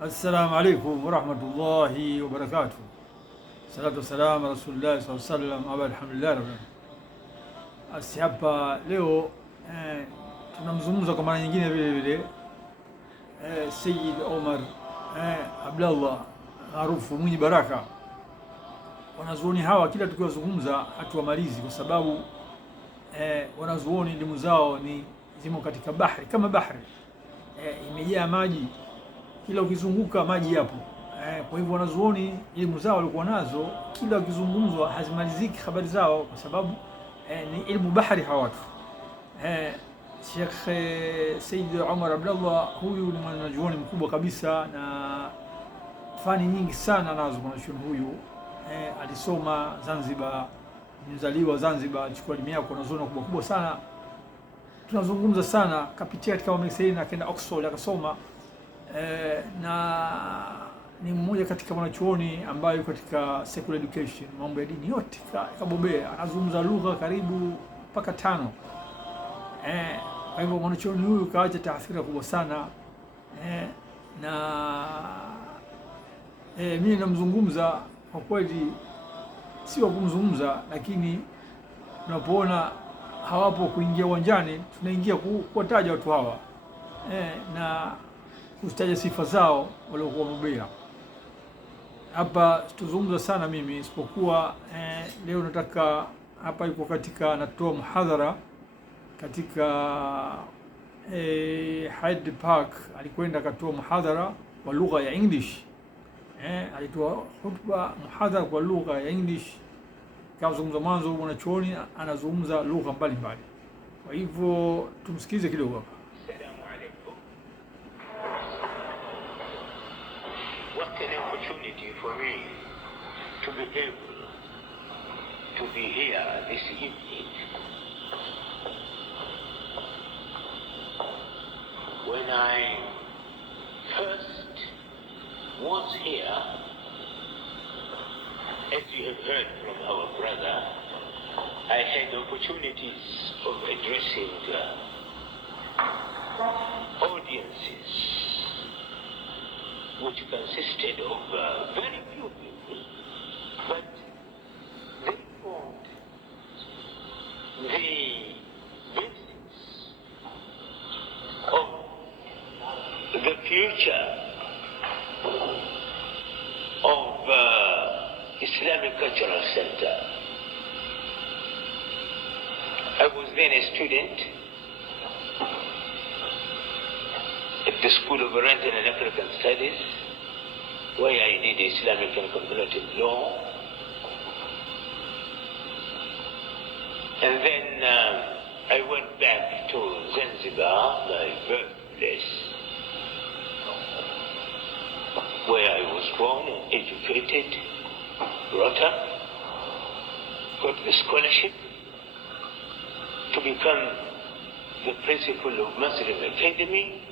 Assalamu alaikum warahmatullahi wabarakatuh. Salatu wassalamu rasulillah sallallahu alaihi wasallam. Alhamdulillah rabbil alamin. Asi hapa leo tunamzungumza kwa mara nyingine vile vile Sayyid Omar Abdalla maarufu Mwenye Baraka. Wanazuoni hawa kila tukiwazungumza hatuwamalizi kwa sababu wanazuoni elimu zao ni zimo katika bahari kama bahari imejaa maji, kila ukizunguka maji yapo. Kwa hivyo wanazuoni elimu zao walikuwa nazo, kila wakizungumzwa hazimaliziki habari zao, kwa sababu ni elimu bahari hawa watu. Sheikh Sayyid Omar Abdalla huyu ni mwanachuoni mkubwa kabisa na fani nyingi sana nazo. Mwanachuoni huyu alisoma Zanzibar, mzaliwa Zanzibar, alichukua elimu yake kwa wanazuoni kubwa kubwa sana. Tunazungumza sana, kapitia katika Wamexain, akaenda Oxford akasoma, na ni mmoja katika wanachuoni ambayo katika secular education, mambo ya dini yote kabobea, anazungumza lugha karibu mpaka 5. Kwa hivyo mwanachuoni huyu kaacha taathira kubwa sana, na mimi namzungumza kwa kweli, si wa kumzungumza, lakini tunapoona hawapo kuingia uwanjani tunaingia kuwataja watu hawa na kuzitaja sifa zao waliokuwa wamebobea. Hapa tuzungumza sana mimi, isipokuwa leo nataka hapa yuko katika natoa muhadhara katika Hyde Park. Alikwenda akatoa muhadhara wa lugha ya English, alitoa hotuba muhadhara kwa lugha ya English. Kama zungumza mwanzo, mwanachuoni anazungumza lugha mbalimbali. Kwa hivyo tumsikize kidogo hapa. Assalamu alaikum. What an opportunity for me to be able to be here this evening. When I first was here, as you have heard from our brother, I had opportunities of addressing audiences which consisted of very few people, but they formed the basis of the future of Islamic Cultural Center. I was then a student at the School of Oriental and African Studies, where I did Islamic and Comparative Law. And then I went back to Zanzibar, my birthplace, where I was born and educated, brought up, got the scholarship to become the principal of Muslim Academy.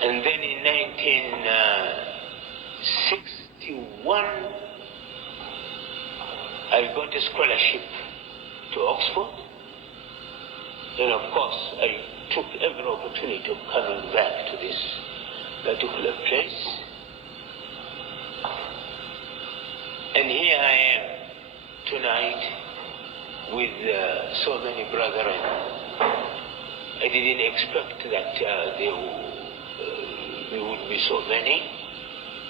And then in 1961, I got a scholarship to Oxford. And of course, I took every opportunity of coming back to this particular place. And here I am tonight with so many brethren. I didn't expect that there would be so many,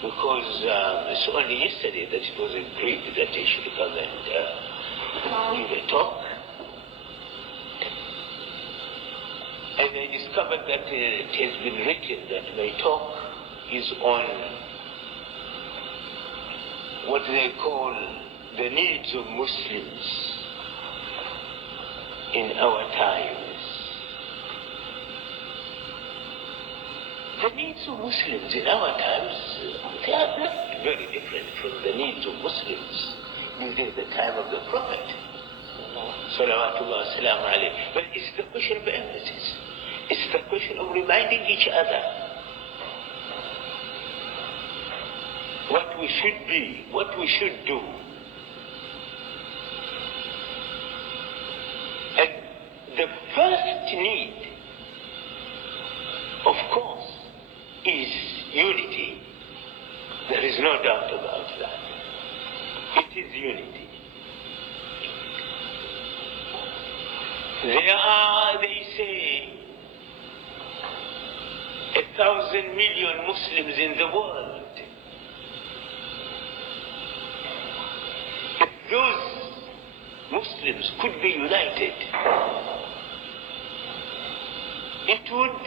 because it's only yesterday that it was agreed that I should come and give a talk. And I discovered that it has been written that my talk is on what they call the needs of Muslims in our times. The needs of Muslims in our times, they are not very different from the needs of Muslims during the time of the Prophet. Salawatullah wassalamu alayhi. But it's the question of emphasis. It's the question of reminding each other what we should be, what we should do. And the first need, of course, is unity. There is no doubt about that. It is unity. There are, they say, 1,000 million Muslims in the world. If those Muslims could be united, it would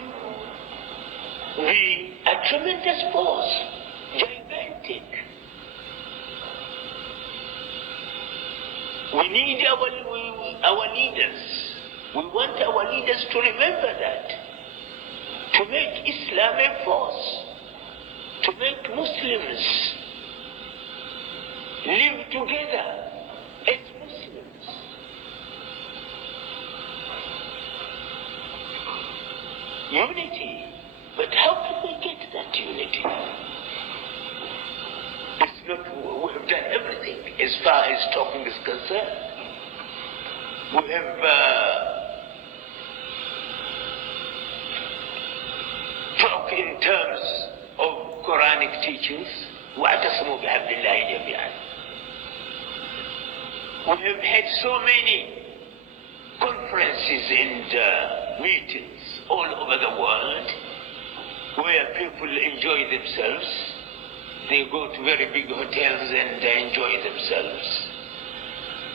be a tremendous force, gigantic. We need our leaders. We want our leaders to remember that, to make Islam a force, to make Muslims live together as Muslims. Unity. But how can we get that unity? It's not, we have done everything as far as talking is concerned. We have talked in terms of Quranic teachings. وَاعْتَصِمُوا بِحَبْلِ اللَّهِ جَمِيعًا. We have had so many conferences and meetings all over the world where people enjoy themselves. They go to very big hotels and enjoy themselves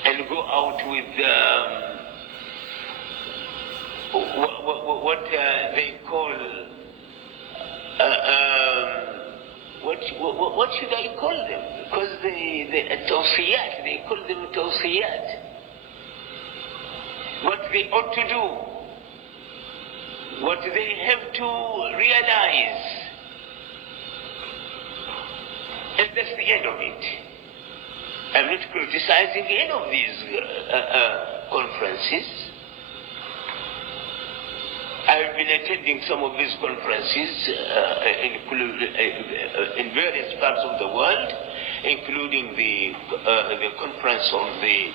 and go out with what they call what should I call them? Because they tawsiyat, they call them tawsiyat. What they ought to do, what they have to realize. And that's the end of it. I'm not criticizing any of these conferences. I've been attending some of these conferences in various parts of the world, including the conference of the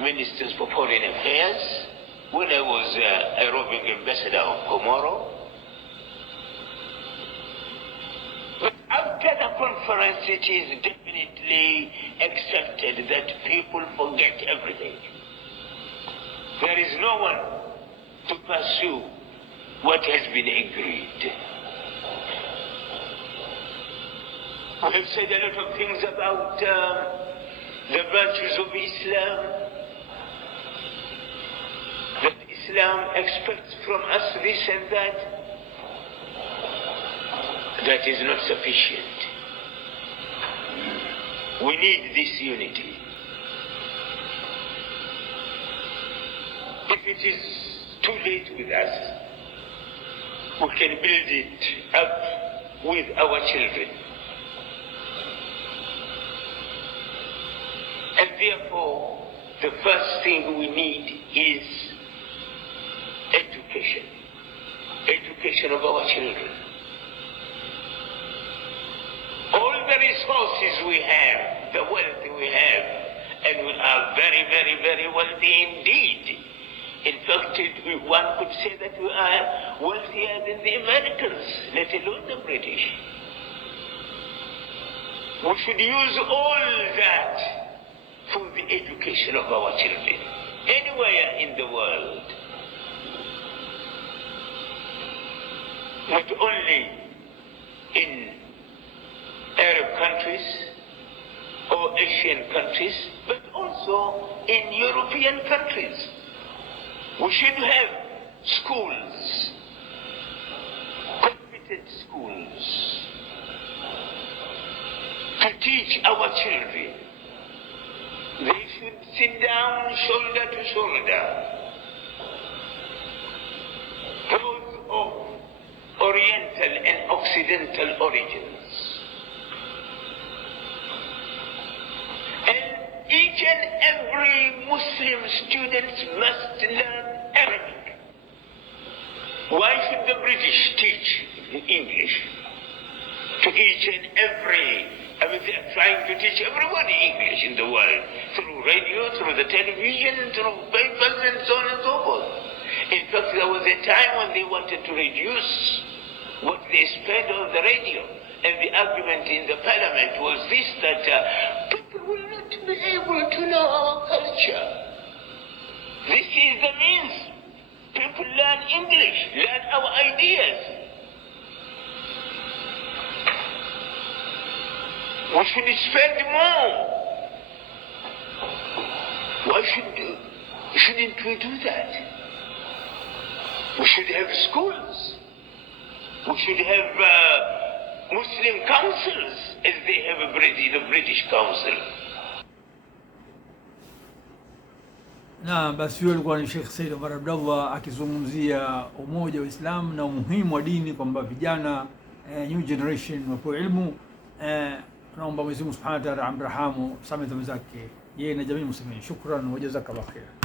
Ministers for Foreign Affairs, when I was a roving ambassador of Comoro. But after the conference, it is definitely accepted that people forget everything. There is no one to pursue what has been agreed. We have said a lot of things about the virtues of Islam, that Islam expects from us this and that. That is not sufficient. We need this unity. If it is too late with us, we can build it up with our children. And therefore, the first thing we need is education. Education of our children. All the resources we have, the wealth we have, and we are very, very, very wealthy indeed. In fact, one could say that we are wealthier than the Americans, let alone the British. We should use all that for the education of our children, anywhere in the world. Not only in Arab countries or Asian countries, but also in European countries. We should have schools, competent schools, to teach our children. They should sit down shoulder to shoulder. Those of Oriental and Occidental origins. And each and every Muslim student must learn Arabic. Why should the British teach English to each and every? I mean, they are trying to teach everybody English in the world, through radio, through the television, through papers, and so on and so forth. In fact, there was a time when they wanted to reduce what they spread on the radio and the argument in the parliament was this, that people will not be able to know our culture. This is the means. People learn English, learn our ideas. We should spend more. Why shouldn't we do that? We should have schools. We should have Muslim councils as they have the British Council. Na basi huyo alikuwa ni Sheikh Said Omar Abdalla akizungumzia umoja wa Uislamu na umuhimu wa dini, kwamba vijana new generation wapewe ilmu. Tunaomba Mwenyezi Mungu Subhanahu wa Ta'ala amrahamu, samehe dhambi zake yeye na jamii muslimin. Shukran wa jazakallahu khair.